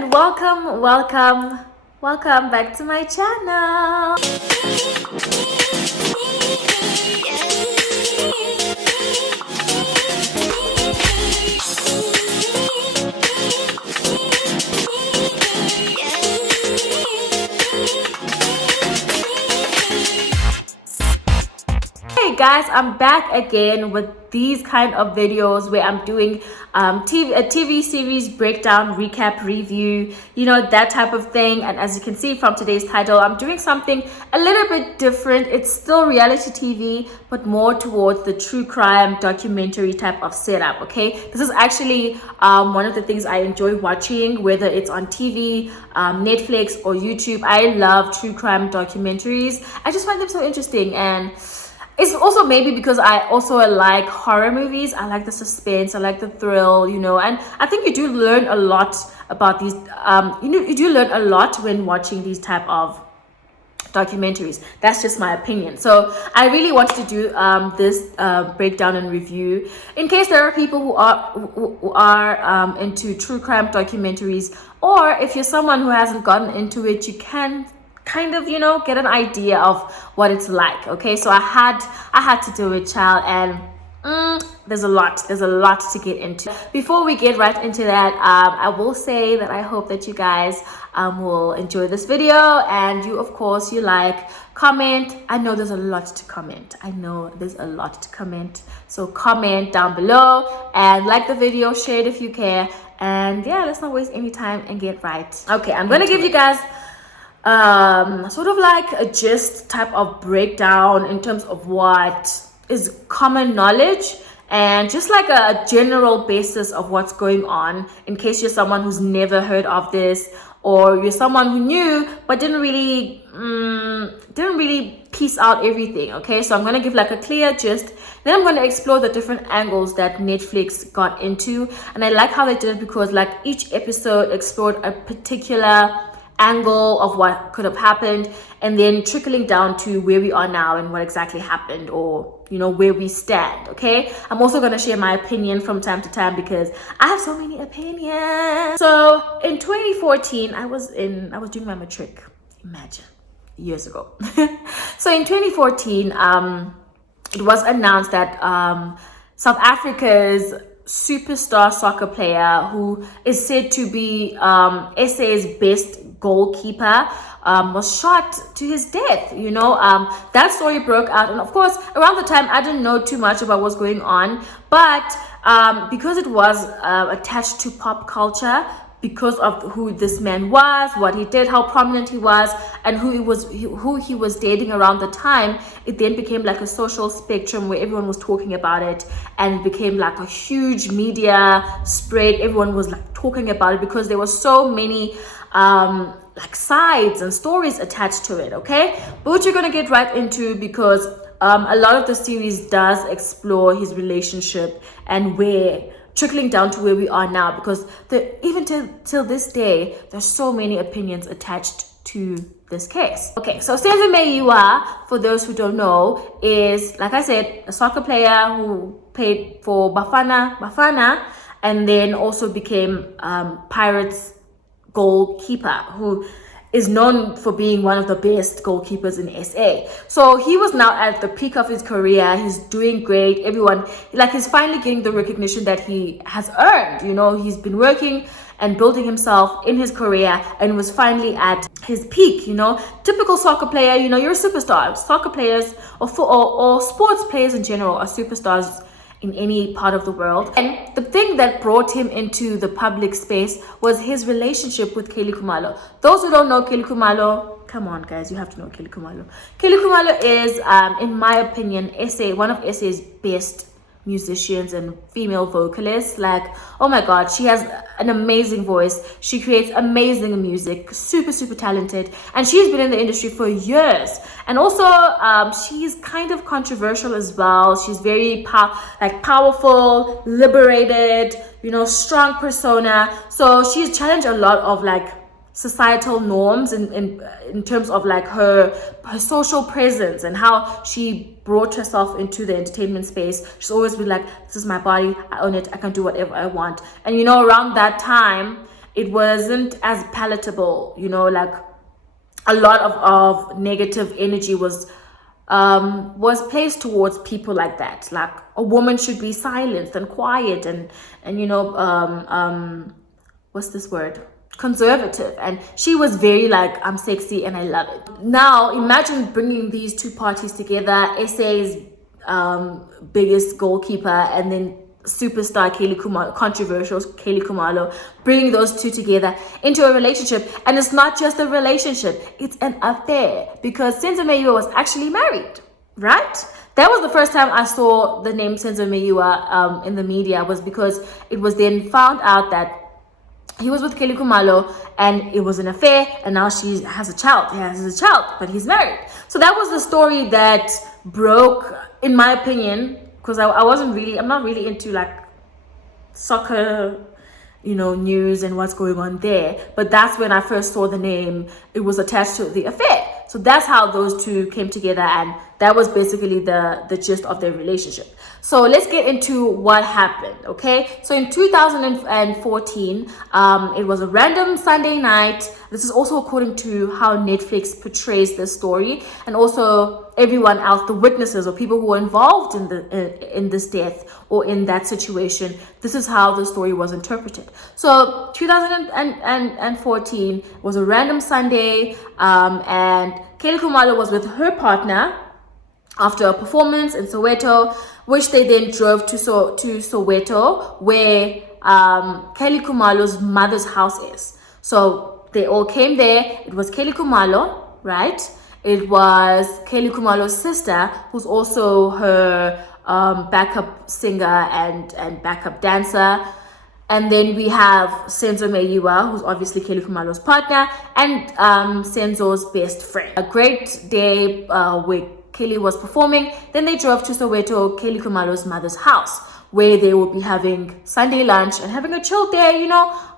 and welcome back to my channel. Hey guys, I'm back again with these kind of videos where I'm doing a TV series breakdown, recap, review, that type of thing. And as you can see from today's title, I'm doing something a little bit different. It's still reality TV, but more towards the true crime documentary type of setup. Okay, this is actually one of the things I enjoy watching, whether it's on TV, Netflix, or YouTube. I love true crime documentaries. I just find them so interesting, and it's also maybe because I also like horror movies. I like the suspense, I like the thrill, and I think you do learn a lot about these. You do learn a lot when watching these type of documentaries. That's just my opinion. So I really wanted to do this breakdown and review in case there are people who are into true crime documentaries, or if you're someone who hasn't gotten into it, you can kind of get an idea of what it's like. Okay, so I had to do it, child, and there's a lot to get into. Before we get right into that, I will say that I hope that you guys will enjoy this video, and you, of course, you like, comment. I know there's a lot to comment. So comment down below and like the video, share it if you care, and yeah, let's not waste any time and get right. Okay, I'm gonna give you guys sort of like a gist type of breakdown in terms of what is common knowledge, and just like a general basis of what's going on, in case you're someone who's never heard of this, or you're someone who knew but didn't really piece out everything. Okay, so I'm going to give like a clear gist, then I'm going to explore the different angles that Netflix got into. And I like how they did it, because like each episode explored a particular angle of what could have happened, and then trickling down to where we are now and what exactly happened, or where we stand. Okay, I'm also going to share my opinion from time to time, because I have so many opinions. So in 2014, I was doing my matric, imagine, years ago. So in 2014, it was announced that South Africa's superstar soccer player, who is said to be SA's best goalkeeper, was shot to his death. That story broke out, and of course around the time I didn't know too much about what's going on, but because it was attached to pop culture, because of who this man was, what he did, how prominent he was, and who he was dating around the time, it then became like a social spectrum where everyone was talking about it, and it became like a huge media spread. Everyone was like talking about it because there were so many like sides and stories attached to it. Okay, but what you're gonna get right into, because a lot of the series does explore his relationship and trickling down to where we are now, because even till this day, there's so many opinions attached to this case. Okay, so Senzo Meyiwa, for those who don't know, is, like I said, a soccer player who played for Bafana, and then also became Pirates goalkeeper, who is known for being one of the best goalkeepers in SA. So he was now at the peak of his career. He's doing great. Everyone, he's finally getting the recognition that he has earned. He's been working and building himself in his career, and was finally at his peak. Typical soccer player, you're a superstar. Soccer players or sports players in general are superstars in any part of the world. And the thing that brought him into the public space was his relationship with Kelly Khumalo. Those who don't know Kelly Khumalo, come on guys, you have to know Kelly Khumalo. Kelly Khumalo is, in my opinion, one of SA's best musicians and female vocalists. Like, oh my god, she has an amazing voice. She creates amazing music, super talented, and she's been in the industry for years. And also she's kind of controversial as well. She's very powerful, liberated, strong persona. So she's challenged a lot of societal norms in terms of her social presence and how she brought herself into the entertainment space. She's always been like, this is my body, I own it, I can do whatever I want. And around that time, it wasn't as palatable, like a lot of negative energy was placed towards people like that. Like a woman should be silenced and quiet and what's this word? Conservative. And she was very like, I'm sexy and I love it. Now imagine bringing these two parties together, SA's biggest goalkeeper and then superstar controversial Kelly Kumalo, bringing those two together into a relationship. And it's not just a relationship, it's an affair, because Senzo Meyiwa was actually married, right? That was the first time I saw the name Senzo Meyiwa in the media, was because it was then found out that he was with Kelly Kumalo and it was an affair, and now she has a child. He has a child, but he's married. So that was the story that broke, in my opinion, because I'm not really into like soccer, news and what's going on there. But that's when I first saw the name. It was attached to the affair. So that's how those two came together, and that was basically the gist of their relationship. So let's get into what happened, okay? So in 2014, it was a random Sunday night. This is also according to how Netflix portrays the story, and also everyone else, the witnesses or people who were involved in this death or in that situation. This is how the story was interpreted. So 2014 was a random Sunday, and Kelly Kumalo was with her partner after a performance in Soweto, which they then drove to Soweto, where Kelly Kumalo's mother's house is. So they all came there. It was Kelly Kumalo, right? It was Kelly Kumalo's sister, who's also her backup singer and backup dancer. And then we have Senzo Meyiwa, who's obviously Kelly Kumalo's partner, and Senzo's best friend. A great day where Kelly was performing. Then they drove to Soweto, Kelly Kumalo's mother's house, where they will be having Sunday lunch and having a chill day,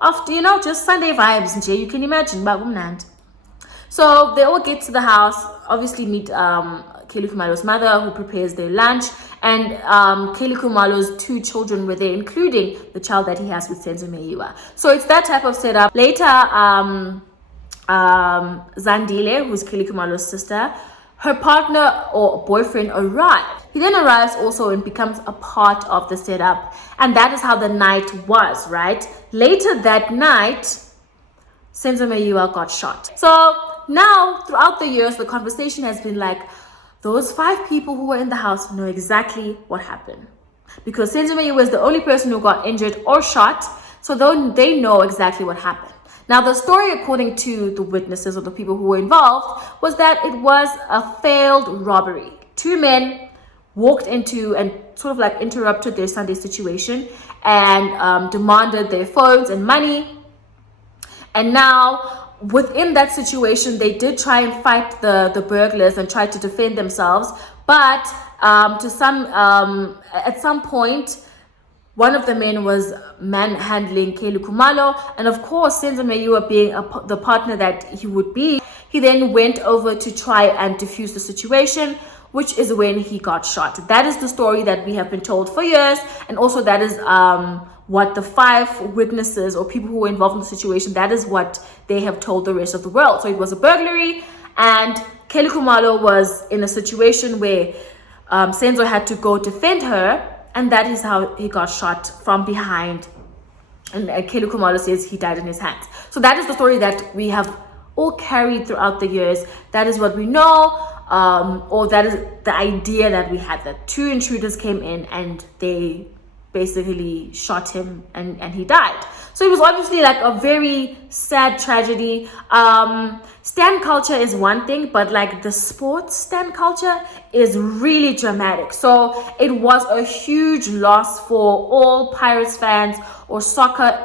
after, just Sunday vibes. You can imagine. So they all get to the house, obviously meet Kelly Kumalo's mother, who prepares their lunch, and Kelly Kumalo's two children were there, including the child that he has with Senzo Meyiwa. So it's that type of setup. Later, Zandile, who's Kelly Kumalo's sister, her partner or boyfriend arrived. He then arrives also and becomes a part of the setup. And that is how the night was, right? Later that night, Senzo Meyiwa got shot. So now, throughout the years, the conversation has been like, those 5 people who were in the house know exactly what happened. Because Senzo Meyiwa was the only person who got injured or shot, so they know exactly what happened. Now, the story, according to the witnesses or the people who were involved, was that it was a failed robbery. 2 men walked into and sort of like interrupted their Sunday situation and demanded their phones and money. And now, within that situation, they did try and fight the burglars and try to defend themselves. But at some point, one of the men was manhandling Kelly Kumalo, and of course, Senzo Meyiwa being the partner that he would be, he then went over to try and defuse the situation, which is when he got shot. That is the story that we have been told for years, and also that is what the 5 witnesses or people who were involved in the situation, that is what they have told the rest of the world. So it was a burglary, and Kelly Kumalo was in a situation where Senzo had to go defend her, and that is how he got shot from behind. And Kelly Kumalo says he died in his hands. So that is the story that we have all carried throughout the years. That is what we know, or that is the idea that we had, that 2 intruders came in and they basically shot him and he died. So it was obviously like a very sad tragedy. Stan culture is one thing, but like the sports stan culture is really dramatic. So it was a huge loss for all Pirates fans or soccer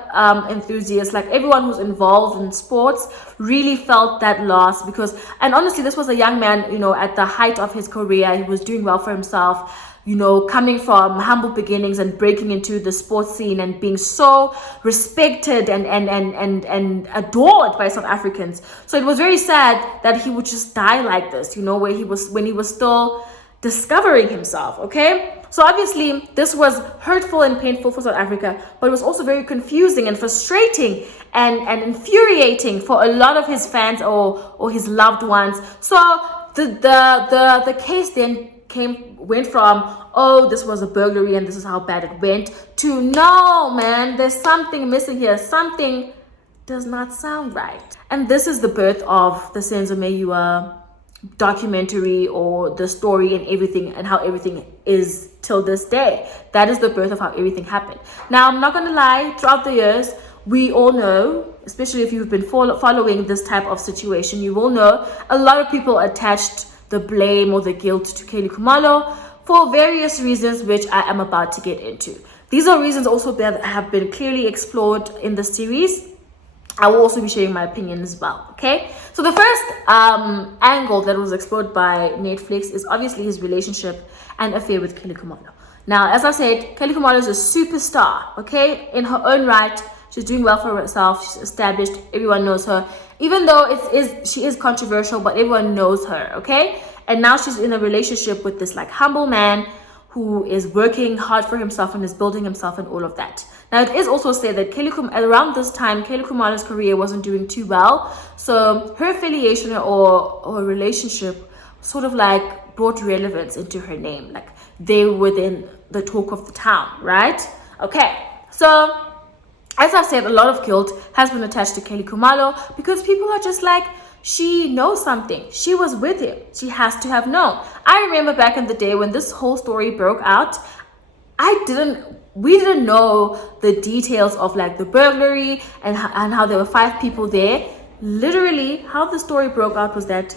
enthusiasts. Like everyone who's involved in sports really felt that loss, because, and honestly, this was a young man, at the height of his career. He was doing well for himself, coming from humble beginnings and breaking into the sports scene and being so respected and adored by South Africans. So it was very sad that he would just die like this, when he was still discovering himself, okay? So obviously this was hurtful and painful for South Africa, but it was also very confusing and frustrating and infuriating for a lot of his fans or his loved ones. So the case then went from, oh, this was a burglary and this is how bad it went, to, no man, there's something missing here, something does not sound right. And this is the birth of the Senzo Meyiwa documentary, or the story and everything, and how everything is till this day. That is the birth of how everything happened. Now, I'm not gonna lie, throughout the years, we all know, especially if you've been following this type of situation, you will know a lot of people attached the blame or the guilt to Kelly Khumalo for various reasons, which I am about to get into. These are reasons also that have been clearly explored in the series. I will also be sharing my opinion as well, okay? So the first angle that was explored by Netflix is obviously his relationship and affair with Kelly Khumalo. Now, as I said, Kelly Khumalo is a superstar, okay? In her own right, she's doing well for herself, she's established, everyone knows her. Even though she is controversial, but everyone knows her, okay? And now she's in a relationship with this like humble man who is working hard for himself and is building himself and all of that. Now, it is also said that around this time, Kelly Khumalo's career wasn't doing too well. So her affiliation or relationship sort of like brought relevance into her name. Like they were within the talk of the town, right? Okay, so as I've said, a lot of guilt has been attached to Kelly Khumalo because people are just like, she knows something. She was with him. She has to have known. I remember back in the day when this whole story broke out, we didn't know the details of like the burglary and how there were 5 people there. Literally, how the story broke out was that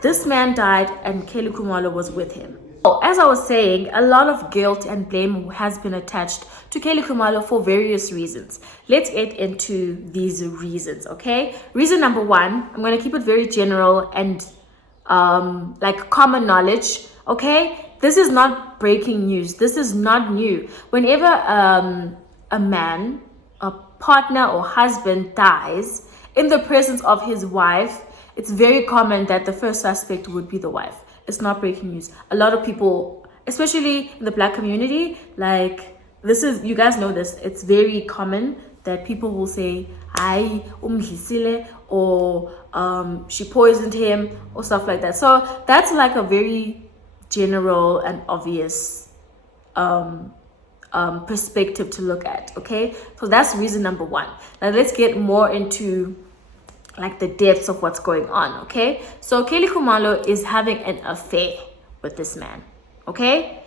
this man died and Kelly Khumalo was with him. As I was saying, a lot of guilt and blame has been attached to Kelly Khumalo for various reasons. Let's get into these reasons, okay? Reason number 1, I'm going to keep it very general and like common knowledge, okay? This is not breaking news. This is not new. Whenever a man, a partner or husband dies in the presence of his wife, it's very common that the first suspect would be the wife. It's not breaking news. A lot of people, especially in the Black community, like this is, you guys know this, it's very common that people will say, "Ay, or she poisoned him," or stuff like that. So that's like a very general and obvious perspective to look at, okay? So that's reason number 1. Now let's get more into like the depths of what's going on, okay? So Kelly Khumalo is having an affair with this man, okay?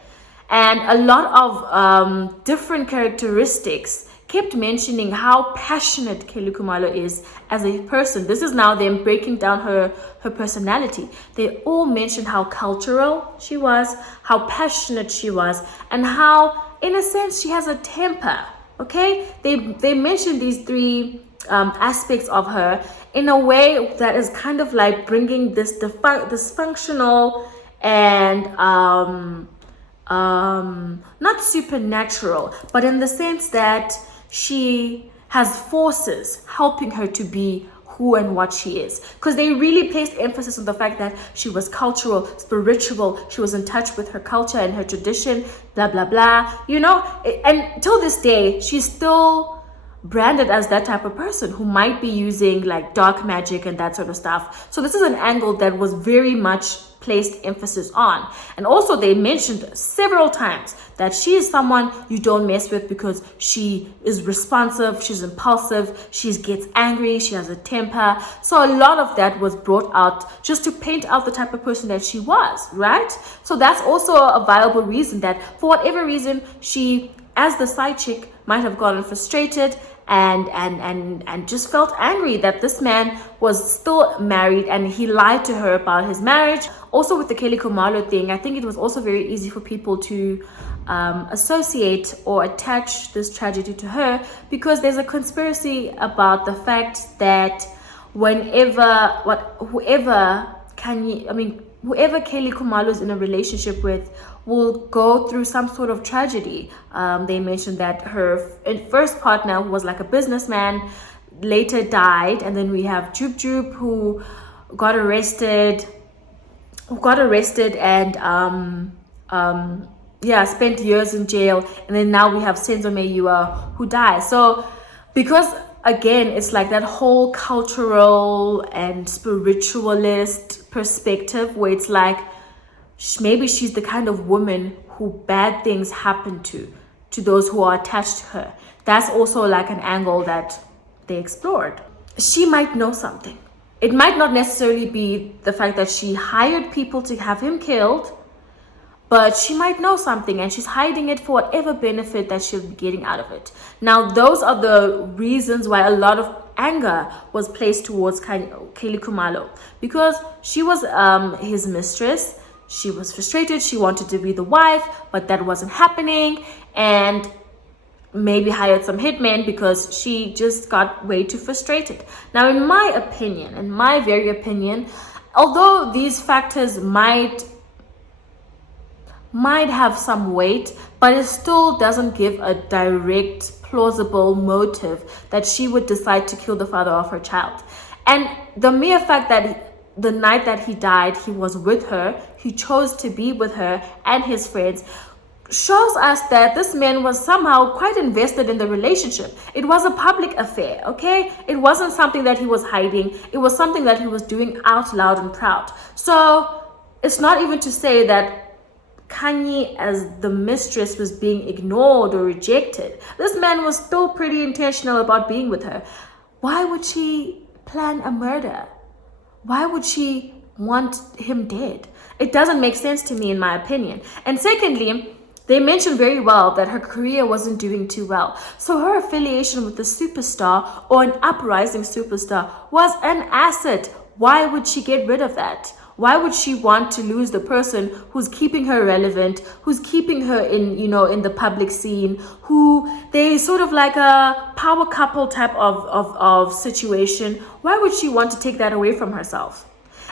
And a lot of different characteristics kept mentioning how passionate Kelly Khumalo is as a person. This is now them breaking down her personality. They all mentioned how cultural she was, how passionate she was, and how, in a sense, she has a temper, okay? They mentioned these 3 aspects of her in a way that is kind of like bringing this dysfunctional and not supernatural, but in the sense that she has forces helping her to be who and what she is, because they really placed emphasis on the fact that she was cultural, spiritual, she was in touch with her culture and her tradition, blah blah blah, you know. And till this day she's still branded as that type of person who might be using like dark magic and that sort of stuff. So this is an angle that was very much placed emphasis on. And also they mentioned several times that she is someone you don't mess with because she is responsive, she's impulsive, she gets angry, she has a temper. So a lot of that was brought out just to paint out the type of person that she was, right? So that's also a viable reason that for whatever reason she, as the side chick, might have gotten frustrated and just felt angry that this man was still married and he lied to her about his marriage. Also with the Kelly Khumalo thing, I think it was also very easy for people to associate or attach this tragedy to her, because there's a conspiracy about the fact that whoever Kelly Khumalo is in a relationship with will go through some sort of tragedy. They mentioned that her first partner, who was like a businessman, later died, and then we have Joop Joop, who got arrested and spent years in jail, and then now we have Senzo Meyiwa who dies. So because again, it's like that whole cultural and spiritualist perspective where it's like maybe she's the kind of woman who bad things happen to those who are attached to her. That's also like an angle that they explored. She might know something. It might not necessarily be the fact that she hired people to have him killed, but she might know something and she's hiding it for whatever benefit that she'll be getting out of it. Now, those are the reasons why a lot of anger was placed towards Kaylee Kumalo, because she was his mistress. She was frustrated. She wanted to be the wife, but that wasn't happening, and maybe hired some hitmen because she just got way too frustrated. Now, in my opinion, in my very opinion, although these factors might have some weight, but it still doesn't give a direct, plausible motive that she would decide to kill the father of her child. And the mere fact that the night that he died, he was with her, he chose to be with her and his friends, shows us that this man was somehow quite invested in the relationship. It was a public affair, okay? It wasn't something that he was hiding. It was something that he was doing out loud and proud. So it's not even to say that Kanye as the mistress was being ignored or rejected. This man was still pretty intentional about being with her. Why would she plan a murder? Why would she want him dead? It doesn't make sense to me, in my opinion. And secondly, they mentioned very well that her career wasn't doing too well. So her affiliation with the superstar or an uprising superstar was an asset. Why would she get rid of that? Why would she want to lose the person who's keeping her relevant, who's keeping her in, in the public scene, who they sort of like a power couple type of situation? Why would she want to take that away from herself?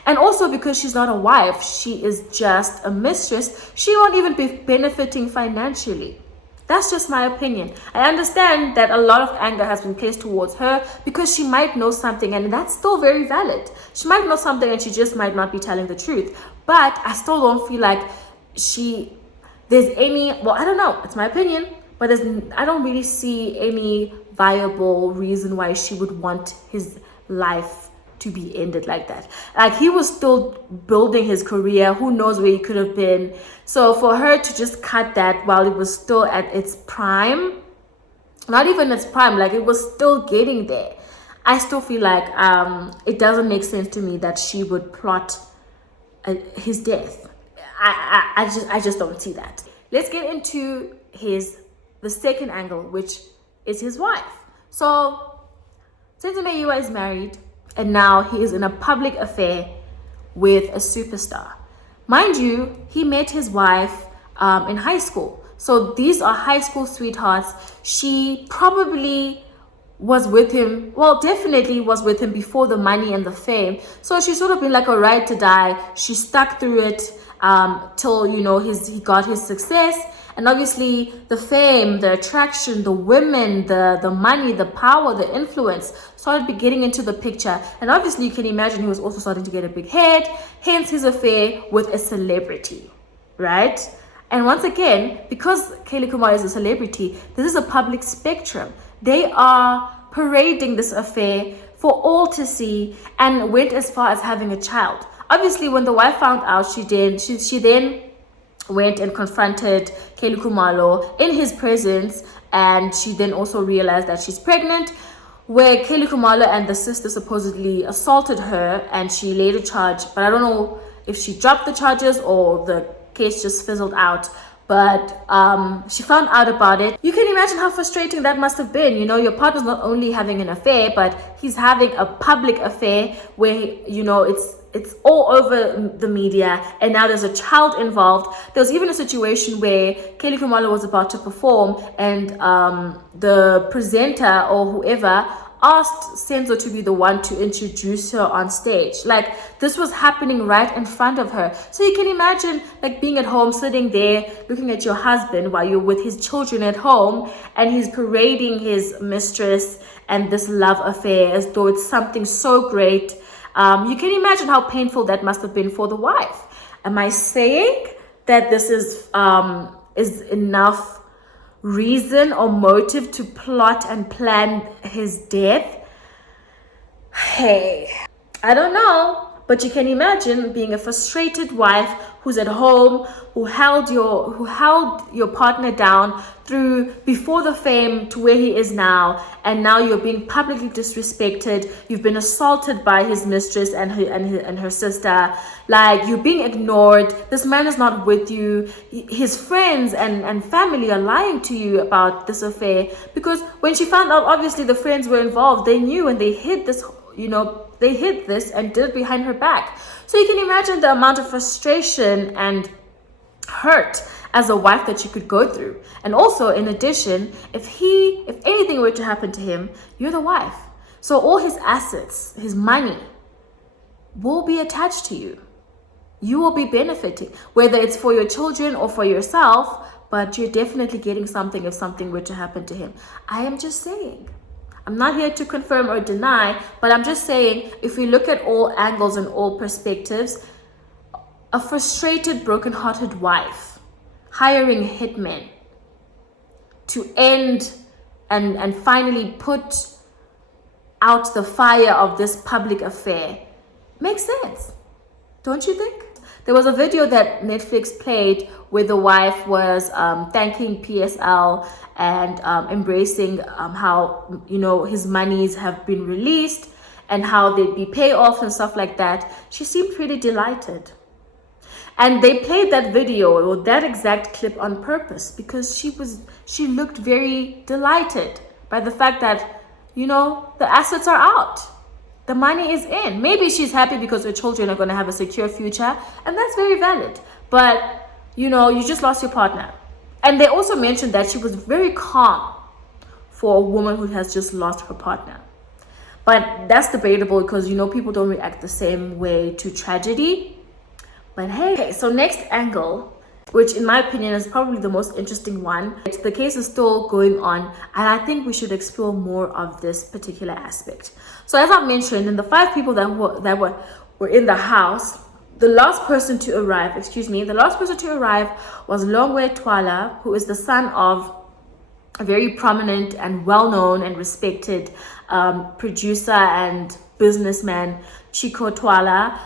And also because she's not a wife, she is just a mistress, she won't even be benefiting financially. That's just my opinion. I understand that a lot of anger has been placed towards her because she might know something, and that's still very valid. She might know something and she just might not be telling the truth. But I still don't feel like there's any, well, I don't know, it's my opinion, but I don't really see any viable reason why she would want his life to be ended like that. Like, he was still building his career. Who knows where he could have been. So for her to just cut that while it was still at its prime, not even its prime, like it was still getting there, I still feel like it doesn't make sense to me that she would plot his death. I just don't see that. Let's get into the second angle, which is his wife. So Senzo Meyiwa is married, and now he is in a public affair with a superstar. Mind you, he met his wife in high school. So these are high school sweethearts. She probably was with him, well, definitely was with him before the money and the fame. So she's sort of been like a ride to die. She stuck through it till, he got his success. And obviously the fame, the attraction, the women, the money, the power, the influence started getting into the picture. And obviously you can imagine he was also starting to get a big head, hence his affair with a celebrity, right? And once again, because Kaylee Kumar is a celebrity, this is a public spectrum. They are parading this affair for all to see, and went as far as having a child. Obviously, when the wife found out, she then went and confronted Kaylee Kumalo in his presence, and she then also realized that she's pregnant, where Kaylee Kumalo and the sister supposedly assaulted her, and she laid a charge, but I don't know if she dropped the charges or the case just fizzled out. But she found out about it. You can imagine how frustrating that must have been. Your partner's not only having an affair, but he's having a public affair where, it's all over the media, and now there's a child involved. There was even a situation where Kaylee Kumalo was about to perform, and the presenter or whoever asked Senzo to be the one to introduce her on stage. Like, this was happening right in front of her. So you can imagine, like, being at home, sitting there, looking at your husband while you're with his children at home, and he's parading his mistress and this love affair as though it's something so great. You can imagine how painful that must have been for the wife. Am I saying that this is is enough reason or motive to plot and plan his death? Hey, I don't know. But you can imagine being a frustrated wife who's at home, who held your partner down through before the fame to where he is now, and now you're being publicly disrespected. You've been assaulted by his mistress and her sister. Like, you're being ignored. This man is not with you. His friends and family are lying to you about this affair, because when she found out, obviously the friends were involved. They knew, and they hid this, they hid this and did it behind her back. So you can imagine the amount of frustration and hurt as a wife that you could go through. And also, in addition, if anything were to happen to him, you're the wife. So all his assets, his money, will be attached to you. You will be benefiting, whether it's for your children or for yourself, but you're definitely getting something if something were to happen to him. I am just saying. I'm not here to confirm or deny, but I'm just saying, if we look at all angles and all perspectives, a frustrated, broken-hearted wife hiring hitmen to end and finally put out the fire of this public affair makes sense, don't you think? There was a video that Netflix played where the wife was thanking PSL and embracing how, his monies have been released and how they'd be payoffs and stuff like that. She seemed pretty delighted. And they played that video or that exact clip on purpose because she looked very delighted by the fact that, the assets are out. The money is in. Maybe she's happy because her children are going to have a secure future, and that's very valid. But, you just lost your partner. And they also mentioned that she was very calm for a woman who has just lost her partner. But that's debatable because, people don't react the same way to tragedy. But hey, okay, so next angle, which in my opinion is probably the most interesting one. The case is still going on, and I think we should explore more of this particular aspect. So as I've mentioned, in the 5 people that were in the house, the last person to arrive was Longwe Twala, who is the son of a very prominent and well-known and respected producer and businessman, Chico Twala.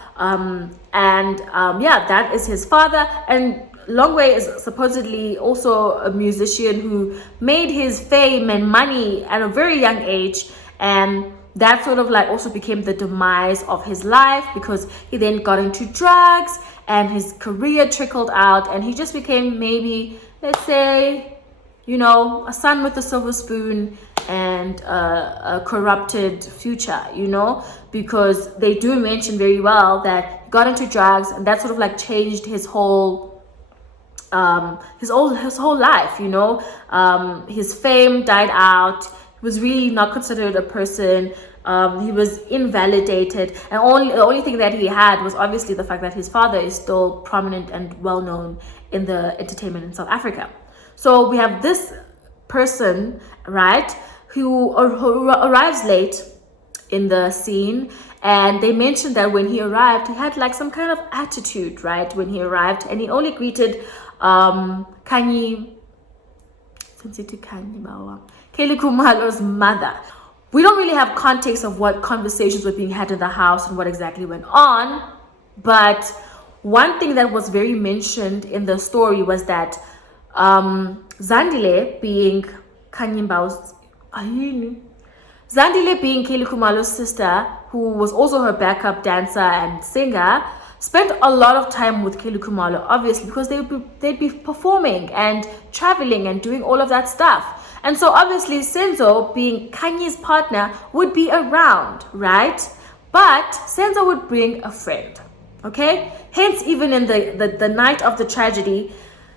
That is his father. And Longwe is supposedly also a musician who made his fame and money at a very young age, and that sort of also became the demise of his life because he then got into drugs and his career trickled out and he just became maybe, let's say, a son with a silver spoon and a corrupted future, because they do mention very well that he got into drugs and that sort of changed his whole life. His fame died out. He was really not considered a person. He was invalidated, and the only thing that he had was obviously the fact that his father is still prominent and well known in the entertainment in South Africa. So we have this person, right, who arrives late in the scene, and they mentioned that when he arrived, he had some kind of attitude, right, when he arrived, and he only greeted Keli Khumalo's mother. We don't really have context of what conversations were being had in the house and what exactly went on, but one thing that was very mentioned in the story was that Zandile, being Keli Khumalo's sister, who was also her backup dancer and singer, spent a lot of time with Keli Khumalo, obviously, because they'd be performing and traveling and doing all of that stuff. And so obviously Senzo, being Kanye's partner, would be around, right? But Senzo would bring a friend, okay? Hence, even in the night of the tragedy,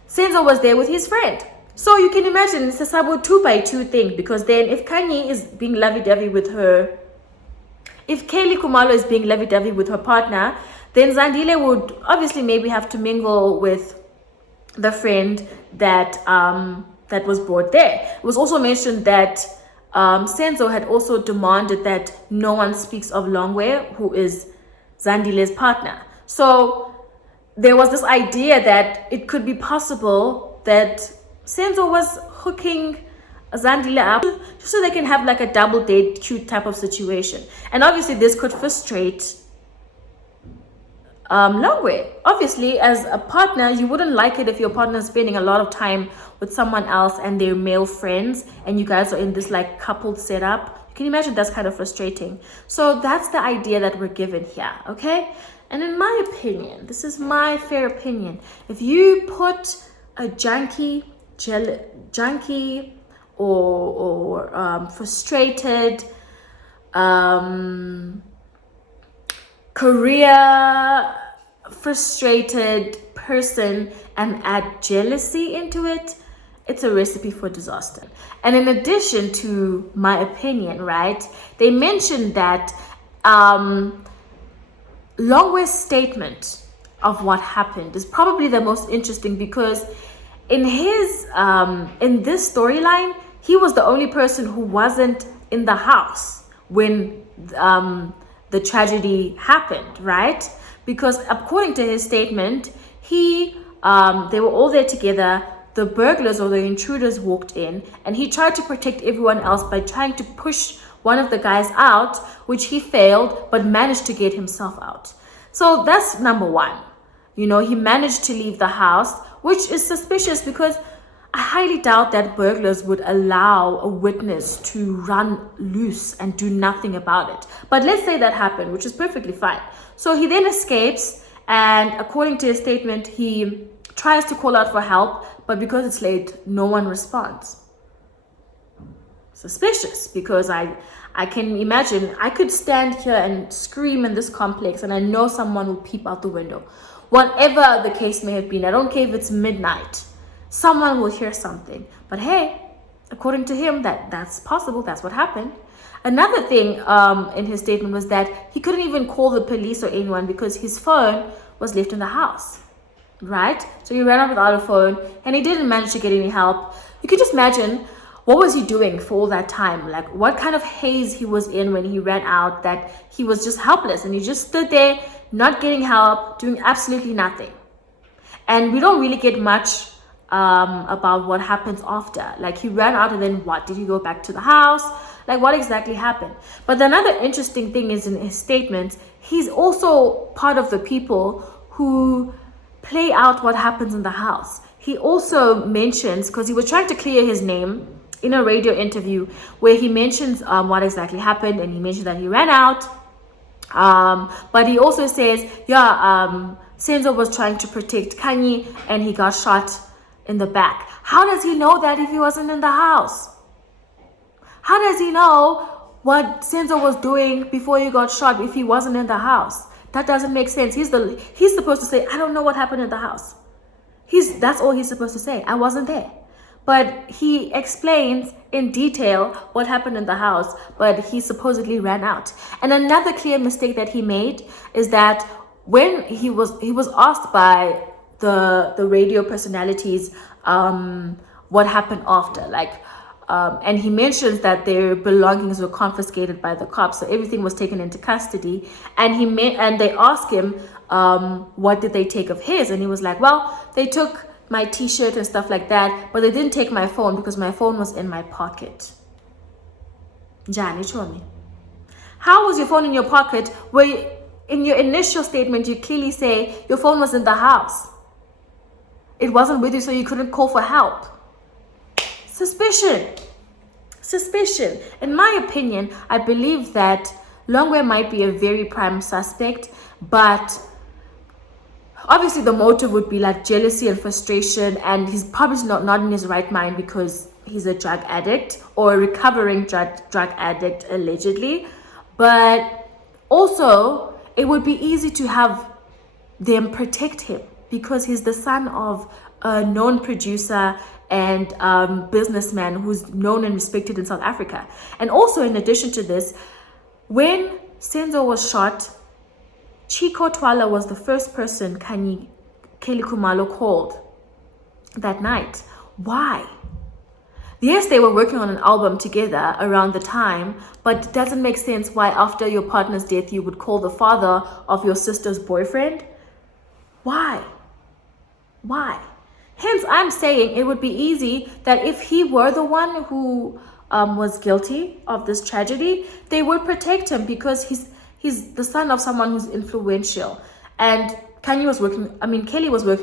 Senzo was there with his friend. So you can imagine it's a sabo 2x2 thing, because then if Kanye is being lovey-dovey with her, if Keli Khumalo is being lovey-dovey with her partner, then Zandile would obviously maybe have to mingle with the friend that was brought there. It was also mentioned that Senzo had also demanded that no one speaks of Longwe, who is Zandile's partner. So there was this idea that it could be possible that Senzo was hooking Zandile up just so they can have like a double date cute type of situation. And obviously this could frustrate Longwe. Obviously, as a partner, you wouldn't like it if your partner is spending a lot of time with someone else and their male friends, and you guys are in this like coupled setup. You can imagine that's kind of frustrating. So that's the idea that we're given here, okay? And in my opinion, this is my fair opinion, if you put a junkie or frustrated career frustrated person and add jealousy into it, it's a recipe for disaster. And in addition to my opinion, right, they mentioned that Longwe's statement of what happened is probably the most interesting, because in his in this storyline, he was the only person who wasn't in the house when the tragedy happened, right? Because according to his statement, they were all there together. The burglars or the intruders walked in, and he tried to protect everyone else by trying to push one of the guys out, which he failed, but managed to get himself out. So that's number one. You know, he managed to leave the house, which is suspicious because I highly doubt that burglars would allow a witness to run loose and do nothing about it. But let's say that happened, which is perfectly fine. So he then escapes, and according to his statement, he tries to call out for help, but because it's late, no one responds. Suspicious, because I can imagine I could stand here and scream in this complex and I know someone will peep out the window. Whatever the case may have been, I don't care if it's midnight. Someone will hear something. But hey, according to him, that's possible. That's what happened. Another thing in his statement was that he couldn't even call the police or anyone because his phone was left in the house, right? So he ran out without a phone and he didn't manage to get any help. You can just imagine, what was he doing for all that time? Like, what kind of haze he was in when he ran out, that he was just helpless and he just stood there, not getting help, doing absolutely nothing. And we don't really get much about what happens after. Like, he ran out and then what? Did he go back to the house? Like, what exactly happened? But another interesting thing is in his statements, he's also part of the people who play out what happens in the house. He also mentions, because he was trying to clear his name in a radio interview where he mentions what exactly happened, and he mentioned that he ran out. But he also says, Senzo was trying to protect Kanye and he got shot in the back. How does he know that if he wasn't in the house? How does he know what Senzo was doing before he got shot if he wasn't in the house? That doesn't make sense. He's supposed to say, I don't know what happened in the house. That's all he's supposed to say. I wasn't there. But he explains in detail what happened in the house, but he supposedly ran out. And another clear mistake that he made is that when he was asked by the radio personalities what happened after, and he mentions that their belongings were confiscated by the cops, so everything was taken into custody. And they asked him, what did they take of his? And he was like, well, they took my t-shirt and stuff like that, but they didn't take my phone because my phone was in my pocket. Jani, show me. How was your phone in your pocket where in your initial statement you clearly say your phone was in the house? It wasn't with you, so you couldn't call for help. Suspicion. In my opinion, I believe that Longwe might be a very prime suspect, but obviously the motive would be like jealousy and frustration, and he's probably not in his right mind because he's a drug addict or a recovering drug addict allegedly. But also it would be easy to have them protect him because he's the son of a known producer and businessman who's known and respected in South Africa. And also, in addition to this, when Senzo was shot, Chico Twala was the first person Kelly Khumalo called that night. Why? Yes, they were working on an album together around the time, but it doesn't make sense why after your partner's death you would call the father of your sister's boyfriend. Why? Hence, I'm saying it would be easy that if he were the one who was guilty of this tragedy, they would protect him because he's the son of someone who's influential. And Kelly was working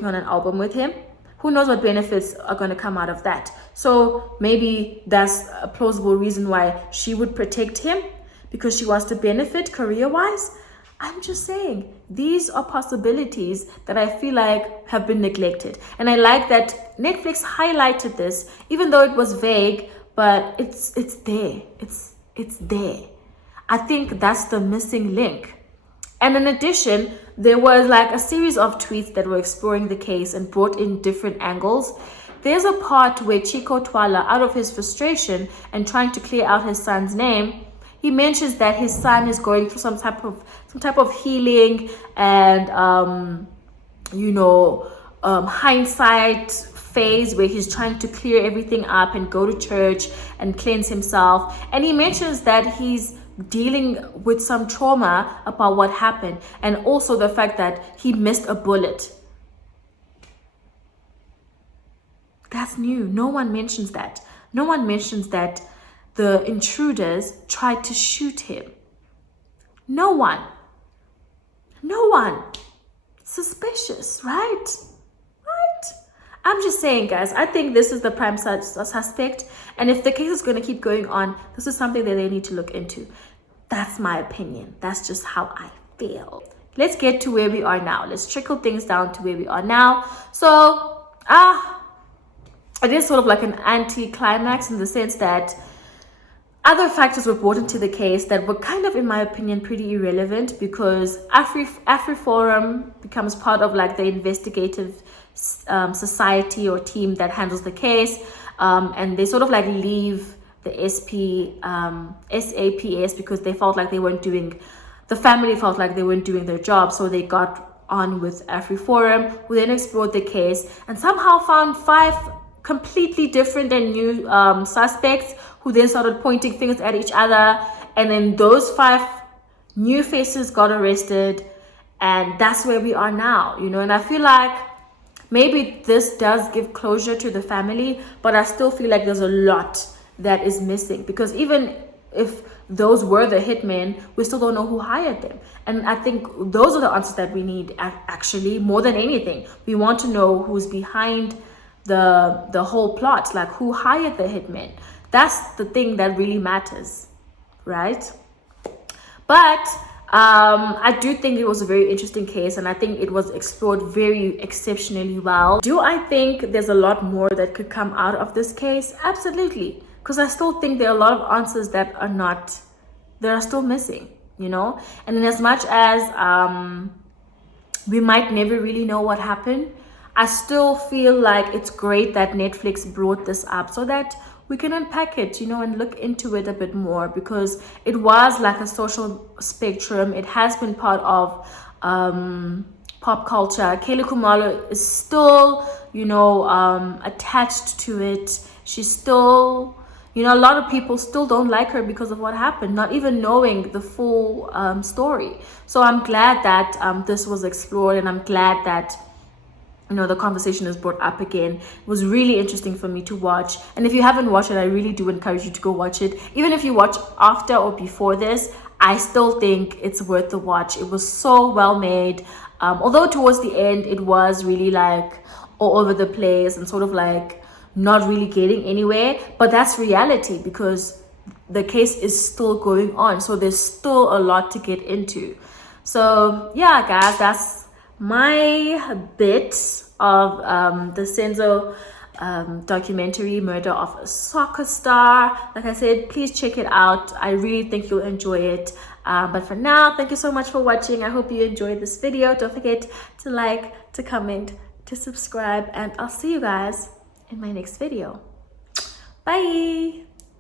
on an album with him. Who knows what benefits are going to come out of that? So maybe that's a plausible reason why she would protect him, because she wants to benefit career-wise. I'm just saying, these are possibilities that I feel like have been neglected. And I like that Netflix highlighted this, even though it was vague, but it's there. It's there. I think that's the missing link. And in addition, there was like a series of tweets that were exploring the case and brought in different angles. There's a part where Chico Twala, out of his frustration and trying to clear out his son's name, he mentions that his son is going through some type of healing and hindsight phase where he's trying to clear everything up and go to church and cleanse himself. And he mentions that he's dealing with some trauma about what happened, and also the fact that he missed a bullet. That's new. No one mentions that. No one mentions that the intruders tried to shoot him. No one. Suspicious, right? I'm just saying, guys, I think this is the prime suspect. And if the case is going to keep going on, this is something that they need to look into. That's my opinion. That's just how I feel. Let's get to where we are now. Let's trickle things down to where we are now. So, it is sort of like an anti-climax in the sense that other factors were brought into the case that were kind of, in my opinion, pretty irrelevant, because AfriForum becomes part of like the investigative society or team that handles the case, and they sort of like leave the SAPS because they felt like the family felt like they weren't doing their job, so they got on with AfriForum, who then explored the case and somehow found 5 completely different and new suspects, who then started pointing fingers at each other, and then those 5 new faces got arrested, and that's where we are now, and I feel like maybe this does give closure to the family, but I still feel like there's a lot that is missing, because even if those were the hitmen, we still don't know who hired them. And I think those are the answers that we need, actually, more than anything. We want to know who's behind the whole plot, like who hired the hitmen. That's the thing that really matters, right? But I do think it was a very interesting case, and I think it was explored very exceptionally well. Do I think there's a lot more that could come out of this case? Absolutely, because I still think there are a lot of answers that are still missing, and in as much as we might never really know what happened, I still feel like it's great that Netflix brought this up so that we can unpack it, and look into it a bit more, because it was like a social spectrum. It has been part of pop culture. Kaylee Kumalo is still, attached to it. She's still, a lot of people still don't like her because of what happened, not even knowing the full story. So I'm glad that this was explored, and I'm glad that the conversation is brought up again. It was really interesting for me to watch, and if you haven't watched it, I really do encourage you to go watch it. Even if you watch after or before this, I still think it's worth the watch. It was so well made, although towards the end it was really like all over the place and sort of like not really getting anywhere, but that's reality, because the case is still going on, so there's still a lot to get into. So yeah, guys, that's my bit of the Senzo documentary, Murder of a Soccer Star. Like I said, please check it out. I really think you'll enjoy it. But for now, thank you so much for watching. I hope you enjoyed this video. Don't forget to like, to comment, to subscribe, and I'll see you guys in my next video. Bye.